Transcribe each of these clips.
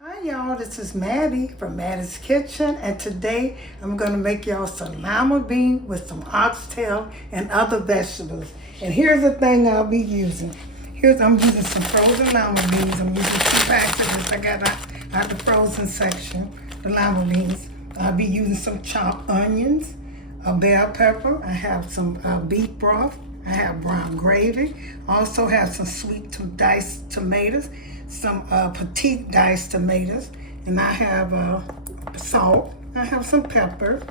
Hi y'all, this is Mattie from Mattie's Kitchen, and today I'm going to make y'all some lima bean with some oxtail and other vegetables. And here's the thing I'll be using. I'm using some frozen lima beans. I'm using 2 packs of this. I got out the frozen section, the lima beans. I'll be using some chopped onions, a bell pepper. I have some beef broth. I have brown gravy. I also have some sweet diced tomatoes, some petite diced tomatoes, and I have salt. I have some pepper,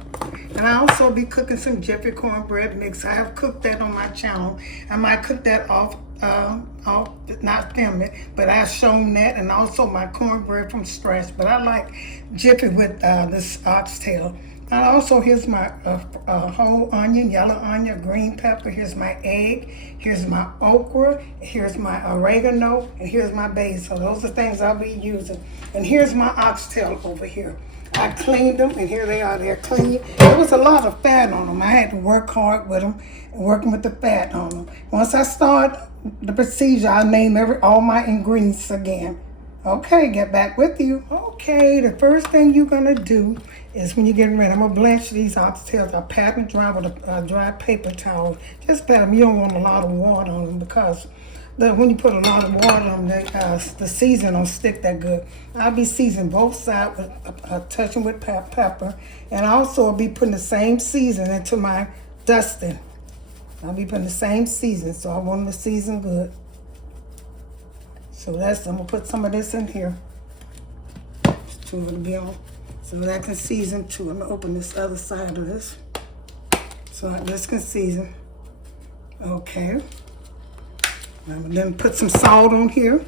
and I also be cooking some Jiffy cornbread mix. I have cooked that on my channel. I might cook that off, not film it, but I've shown that, and also my cornbread from scratch. But I like Jiffy with this oxtail. And also, here's my whole onion, yellow onion, green pepper. Here's my egg. Here's my okra. Here's my oregano. And here's my basil. Those are things I'll be using. And here's my oxtail over here. I cleaned them, and here they are. They're clean. There was a lot of fat on them. I had to work hard with them, working with the fat on them. Once I start the procedure, I'll name all my ingredients again. Okay, get back with you. Okay, the first thing you're gonna do is when you're getting ready, I'm gonna blanch these oxtails. I pat them dry with a dry paper towel. Just pat them. You don't want a lot of water on them because when you put a lot of water on them, the season don't stick that good. I'll be seasoning both sides with touching with pepper, and also I'll be putting the same season into my dusting. I'll be putting the same season, so I want them to season good. So I'm gonna put some of this in here. So it'll be on, so that can season too. I'm gonna open this other side of this, so this can season. Okay. I'm gonna then put some salt on here.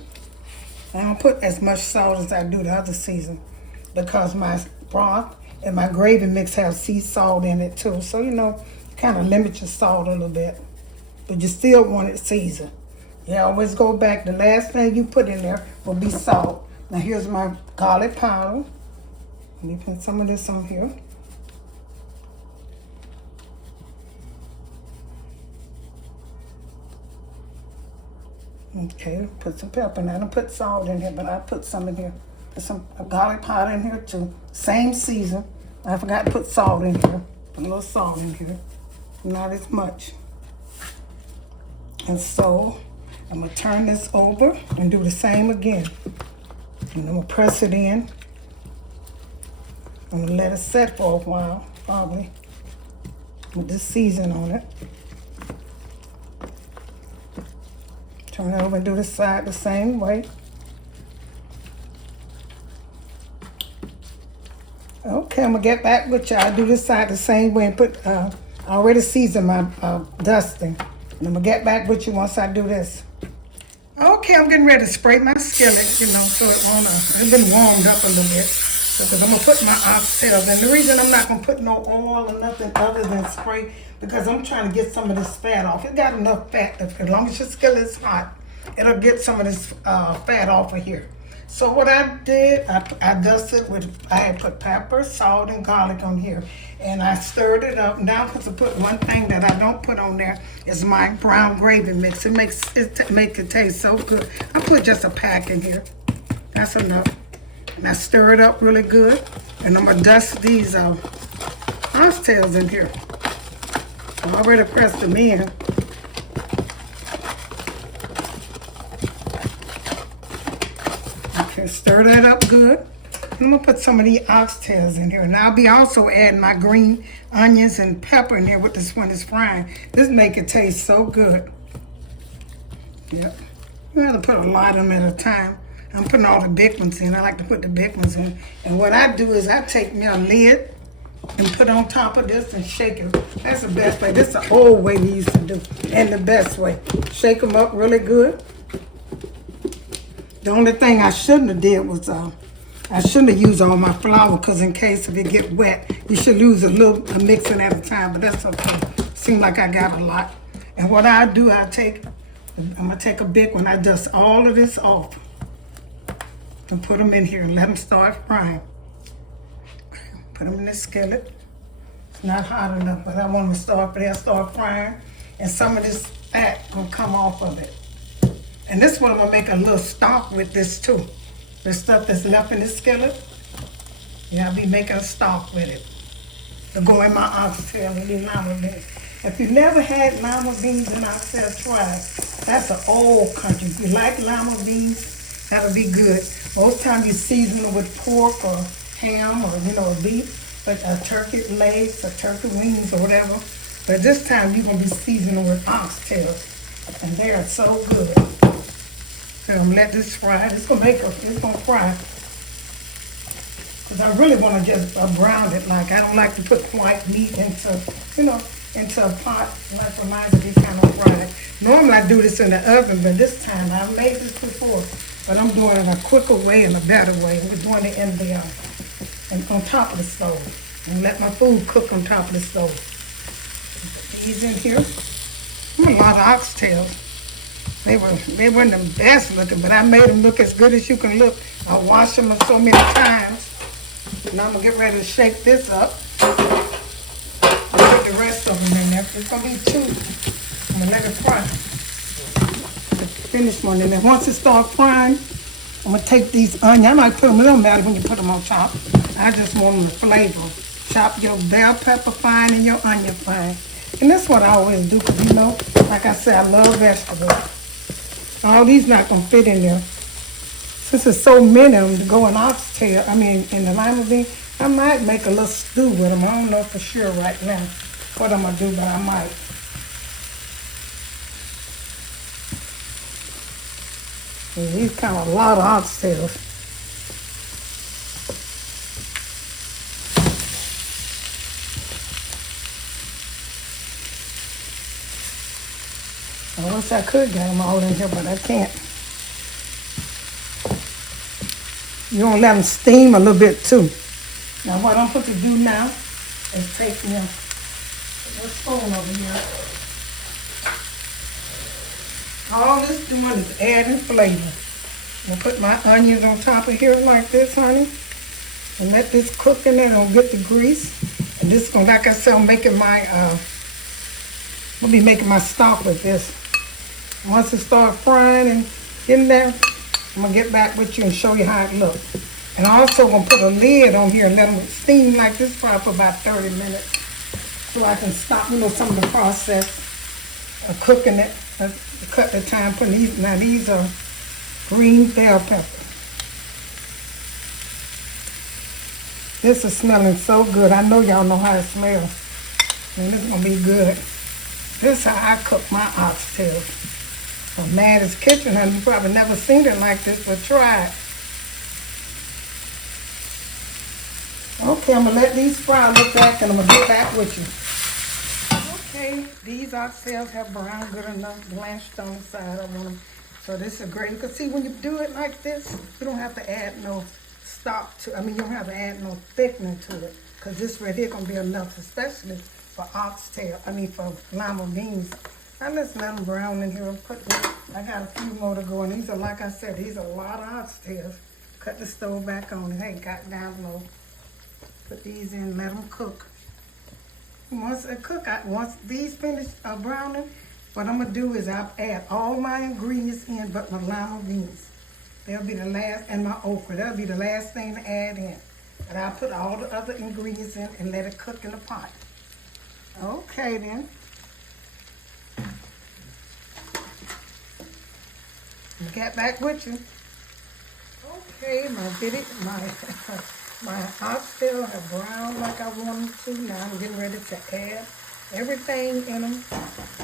I don't put as much salt as I do the other season because my broth and my gravy mix have sea salt in it too. So kind of limit your salt a little bit, but you still want it seasoned. You always go back. The last thing you put in there will be salt. Now here's my garlic powder. Let me put some of this on here. Okay, put some pepper in there. I don't put salt in here, but I put some in here. Put some garlic powder in here too. Same season. I forgot to put salt in here. Put a little salt in here. Not as much. And so I'm gonna turn this over and do the same again. And I'm gonna press it in. I'm gonna let it set for a while, probably, with this season on it. Turn it over and do the side the same way. Okay, I'm gonna get back with you. I'll do this side the same way and put, I already seasoned my dusting. And I'm gonna get back with you once I do this. Okay, I'm getting ready to spray my skillet, so it's been warmed up a little bit. Because I'm gonna put my oxtails, and the reason I'm not gonna put no oil or nothing other than spray, because I'm trying to get some of this fat off. It got enough fat, as long as your skillet's hot, it'll get some of this fat off of here. So what I did, I dusted I had put pepper, salt, and garlic on here. And I stirred it up. Now, because I put one thing that I don't put on there is my brown gravy mix. It makes it taste so good. I put just a pack in here. That's enough. And I stir it up really good. And I'm gonna dust these oxtails in here. I already pressed them in. Okay, stir that up good. I'm gonna put some of the oxtails in here, and I'll be also adding my green onions and pepper in here with this when it's frying. This make it taste so good. Yep. You have to put a lot of them at a time. I'm putting all the big ones in. I like to put the big ones in. And what I do is I take me a lid and put on top of this and shake it. That's the best way. This is the old way we used to do, and the best way. Shake them up really good. The only thing I shouldn't have did was I shouldn't have used all my flour, because in case if it get wet, you should use a mixing at a time, but that's okay. Seems like I got a lot. And what I do, I'm gonna take a big one. I dust all of this off and put them in here and let them start frying. Okay, put them in the skillet. It's not hot enough, but I want them to start frying, and some of this fat gonna come off of it. And this one I'm gonna make a little stock with this too. the stuff that's left in the skillet. And I'll be making a stock with it to go in my oxtail and these lima beans. If you never had lima beans in oxtail, try it. That's an old country. If you like lima beans, that'll be good. Most times you season it with pork or ham or, beef, but turkey legs or turkey wings or whatever. But this time you're gonna be seasoning with oxtails, and they are so good. So I'm gonna let this fry. It's gonna fry. Cause I really want to just brown it. Like, I don't like to put white meat into a pot. I like for mine to be kind of fried. Normally I do this in the oven, but this time I've made this before. But I'm doing it in a quicker way and a better way. We're doing it on top of the stove. And let my food cook on top of the stove. Put these in here. A lot of oxtails. They weren't the best looking, but I made them look as good as you can look. I washed them so many times. Now I'm going to get ready to shake this up. Put the rest of them in there. It's going to be two. I'm going to let it fry. The finished one. And then once it starts frying, I'm going to take these onions. I might put them, it don't matter when you put them on top. I just want them to flavor. Chop your bell pepper fine and your onion fine. And that's what I always do because, like I said, I love vegetables. All these not going to fit in there. Since there's so many of them to go in oxtail, in the lima bean, I might make a little stew with them. I don't know for sure right now what I'm going to do, but I might. And these kind of a lot of oxtails. I wish I could get them all in here, but I can't. You want to let them steam a little bit too. Now what I'm going to do now is take a spoon over here. All this doing is adding flavor. I'm going to put my onions on top of here like this, honey. And let this cook in there. Don't get the grease. And this is going, like I said, I'm making I'll be making my stock with this. Once it starts frying and in there, I'm going to get back with you and show you how it looks. And I'm also going to put a lid on here and let them steam like this for about 30 minutes. So I can stop, some of the process of cooking it. Cut the time putting these. Now these are green bell pepper. This is smelling so good. I know y'all know how it smells. And this is going to be good. This is how I cook my oxtails. From Mattie's kitchen, and you probably never seen it like this, but try it. Okay, I'm going to let these fry a little back, and I'm going to get back with you. Okay, these oxtails have browned good enough, blanched on the side. I want them. So this is great. You can see when you do it like this, you don't have to add no stock to, you don't have to add no thickening to it, because this right here going to be enough, especially for for lima beans. Now let's let them brown in here and put this. I got a few more to go, and these are, like I said, these are a lot of oxtails. Cut the stove back on. It ain't got down low. Put these in, let them cook. Once they cook, once these finish browning, what I'm gonna do is I'll add all my ingredients in, but my lima beans. They'll be the last, and my okra. That'll be the last thing to add in. But I'll put all the other ingredients in and let it cook in the pot. Okay then. I'll get back with you. Okay, my oxtail have browned like I want them to. Now I'm getting ready to add everything in them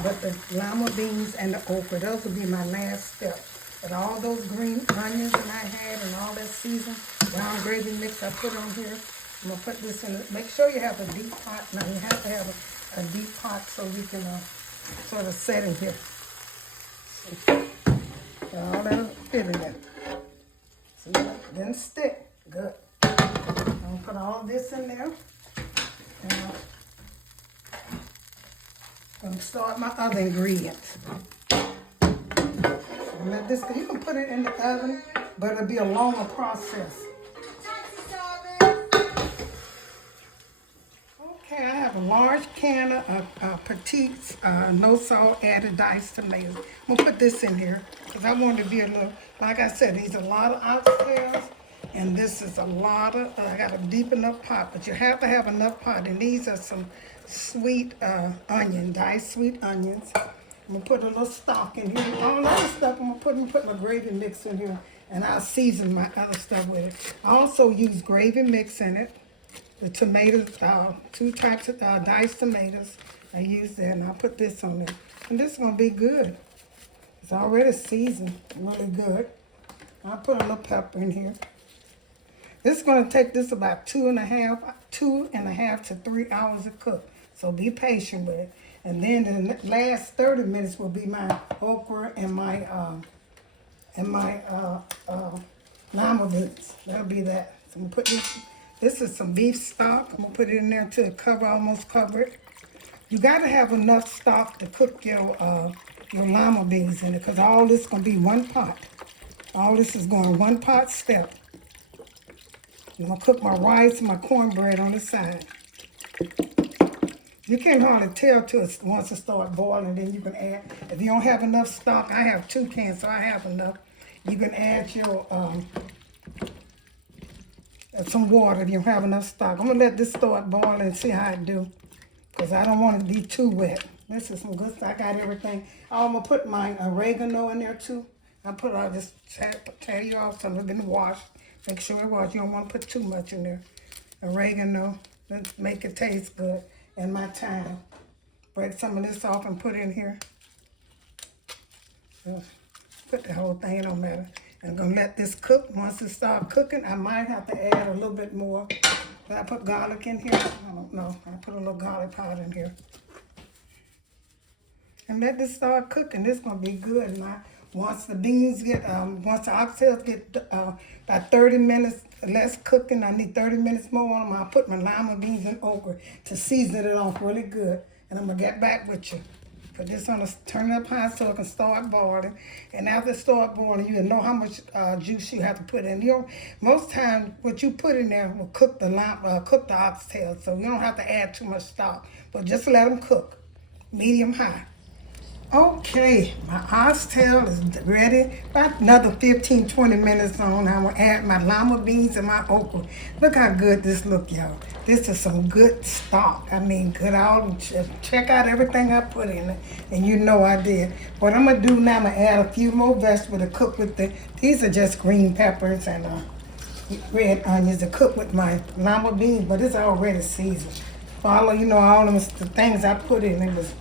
but the lima beans and the okra. Those will be my last step. But all those green onions that I had and all that seasoned brown gravy mix I put on here, I'm going to put this in. Make sure you have a deep pot. Now you have to have a deep pot so we can sort of set in here. All that'll fit in there. See, it didn't stick. Good. I'm going to put all this in there. And I'm going to start my other ingredients. Let this, you can put it in the oven, but it'll be a longer process. Okay, I have a large can of petite, no salt added diced tomatoes. I'm going to put this in here. because I want it to be a little, like I said, these are a lot of oxtails, and this is a lot of, I got a deep enough pot, but you have to have enough pot, and these are some sweet onion, diced sweet onions. I'm gonna put a little stock in here. All other stuff, I'm gonna put my gravy mix in here, and I'll season my other stuff with it. I also use gravy mix in it. The tomatoes, 2 types of diced tomatoes. I use that, and I'll put this on there. And this is gonna be good. It's already seasoned, really good. I'll put a little pepper in here. This is gonna take this about 2.5 to 3 hours to cook. So be patient with it. And then the last 30 minutes will be my okra and my Lima-Beans. That'll be that. So I'm gonna put this is some beef stock. I'm gonna put it in there until it almost cover it. You gotta have enough stock to cook your Lima-Beans in it, because all this is gonna be one pot. All this is going one pot step. I'm gonna cook my rice and my cornbread on the side. You can't hardly tell till once it starts boiling, then you can add. If you don't have enough stock, I have 2 cans, so I have enough. You can add your some water if you don't have enough stock. I'm gonna let this start boiling and see how it do, because I don't want it to be too wet. This is some good stuff. I got everything. I'm gonna put my oregano in there too. I'll just tear you off some of it been washed. Make sure it washed. You don't want to put too much in there. Oregano, let's make it taste good. And my thyme. Break some of this off and put it in here. Put the whole thing, it don't matter. I'm gonna let this cook. Once it starts cooking, I might have to add a little bit more. But I put garlic in here. I don't know. I put a little garlic powder in here. And let this start cooking. This is gonna be good. Now, once the beans get, once the oxtails get about 30 minutes less cooking, I need 30 minutes more on them. I'll put my Lima-Beans and okra to season it off really good. And I'm gonna get back with you. Put this on turn it up high so it can start boiling. And after it start boiling, you know how much juice you have to put in. You know, most times what you put in there will cook the oxtails, so you don't have to add too much stock. But just let them cook, medium high. Okay, my oxtail is ready. About another 15-20 minutes on, I'm gonna add my Lima-Beans and my okra. Look how good this look, y'all. This is some good stock. I mean, good all. Check out everything I put in it, and you know I did. What I'm gonna do now, I'm gonna add a few more vegetables to cook with these are just green peppers and red onions to cook with my Lima-Beans, but it's already seasoned. Follow, you know, all the things I put in it was.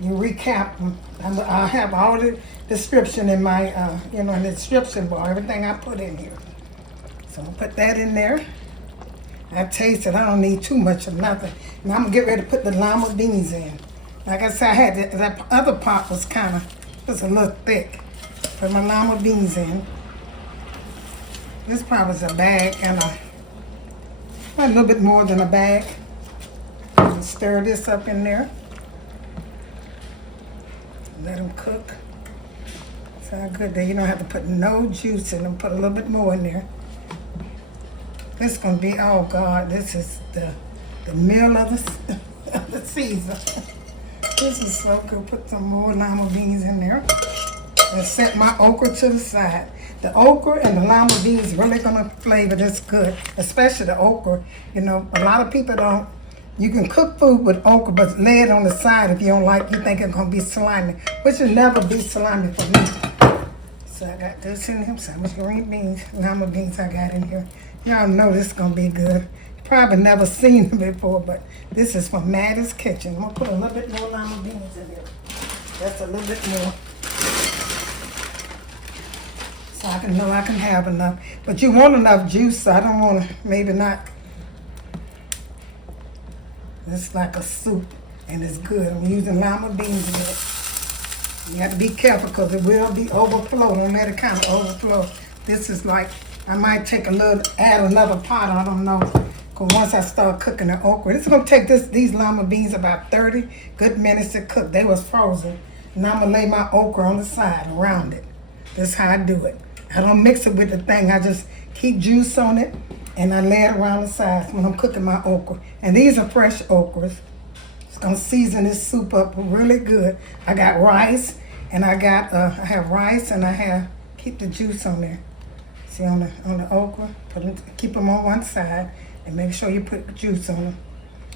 You recap them. I'll have all the description in my, in the description bar, everything I put in here. So I'll put that in there. I taste it. I don't need too much of nothing. Now I'm going to get ready to put the Lima-Beans in. Like I said, I had that other pot was a little thick. Put my Lima-Beans in. This probably is a bag and a little bit more than a bag. Stir this up in there. Let them cook. So good that you don't have to put no juice in them. Put a little bit more in there. This is gonna be, oh God, this is the meal of the season. This is so good. Put some more Lima-Beans in there. And set my okra to the side. The okra and the Lima-Beans really gonna flavor this good, especially the okra. You know, a lot of people don't. You can cook food with okra, but lay it on the side if you don't like, you think it's gonna be slimy, which will never be slimy for me. So I got this in here, some green beans, Lima-Beans I got in here. Y'all know this is gonna be good. Probably never seen them before, but this is from Mattie's Kitchen. I'm gonna put a little bit more Lima-Beans in here. That's a little bit more. So I can know I can have enough. But you want enough juice, so I don't wanna, maybe not. It's like a soup, and it's good. I'm using Lima-Beans in it. You have to be careful because it will be overflow. Don't let it kind of overflow. This is like, I might take add another pot, I don't know. Because once I start cooking the okra, this is going to take these Lima-Beans about 30 good minutes to cook. They was frozen. And I'm going to lay my okra on the side around it. That's how I do it. I don't mix it with the thing. I just keep juice on it. And I lay it around the sides when I'm cooking my okra. And these are fresh okras. It's gonna season this soup up really good. I got rice And I got, I have rice and I have, keep the juice on there. See on the okra, keep them on one side and make sure you put the juice on them.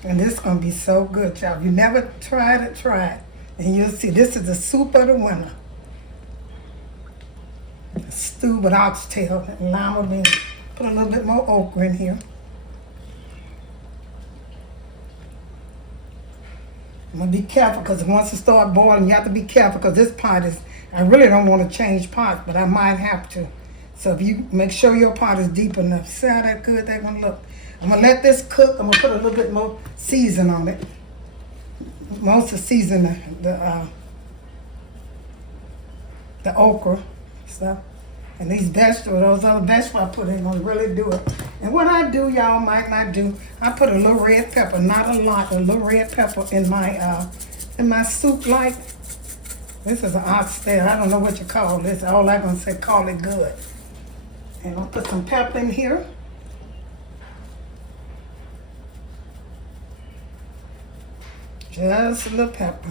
And this is gonna be so good, y'all. If you never tried it, try it. And you'll see, this is the soup of the winter. A stew with oxtail and Lima-Beans. Put a little bit more okra in here. I'm gonna be careful because once it starts boiling, you have to be careful because this pot is, I really don't want to change pots, but I might have to. So if you make sure your pot is deep enough, see how that good they're gonna look. I'm gonna let this cook. I'm gonna put a little bit more season on it. Most of the season, the okra stuff. And these vegetables, those other vegetables I put in, gonna really do it. And what I do, y'all might not do, I put a little red pepper, not a lot, a little red pepper in my soup like. This is an oxtail. I don't know what you call this. All I'm gonna say, call it good. And I'll put some pepper in here. Just a little pepper.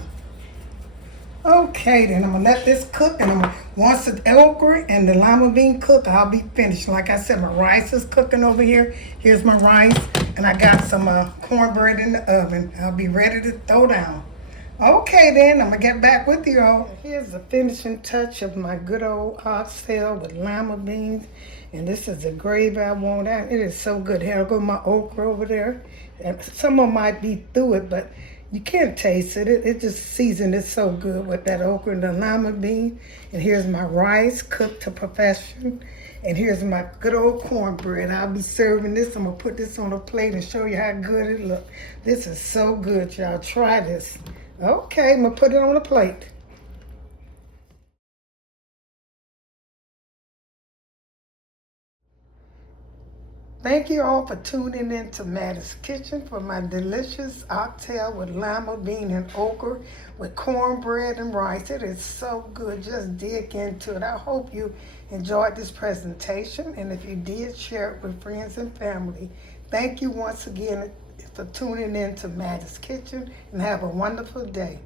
Okay, then I'm gonna let this cook, and once the okra and the lima bean cook, I'll be finished. Like I said, my rice is cooking over here. Here's my rice, and I got some cornbread in the oven. I'll be ready to throw down. Okay, then I'm gonna get back with you all. Here's the finishing touch of my good old oxtail with lima beans, and this is the gravy I want out. It is so good. Here, I'll go my okra over there. And some of them might be through it, but you can't taste it. It just seasoned it so good with that okra and the lima bean. And here's my rice cooked to perfection. And here's my good old cornbread. I'll be serving this. I'm gonna put this on a plate and show you how good it looks. This is so good, y'all. Try this. Okay, I'm gonna put it on a plate. Thank you all for tuning in to Mattie's Kitchen for my delicious oxtail with lima bean and okra with cornbread and rice. It is so good. Just dig into it. I hope you enjoyed this presentation, and if you did, share it with friends and family. Thank you once again for tuning in to Mattie's Kitchen, and have a wonderful day.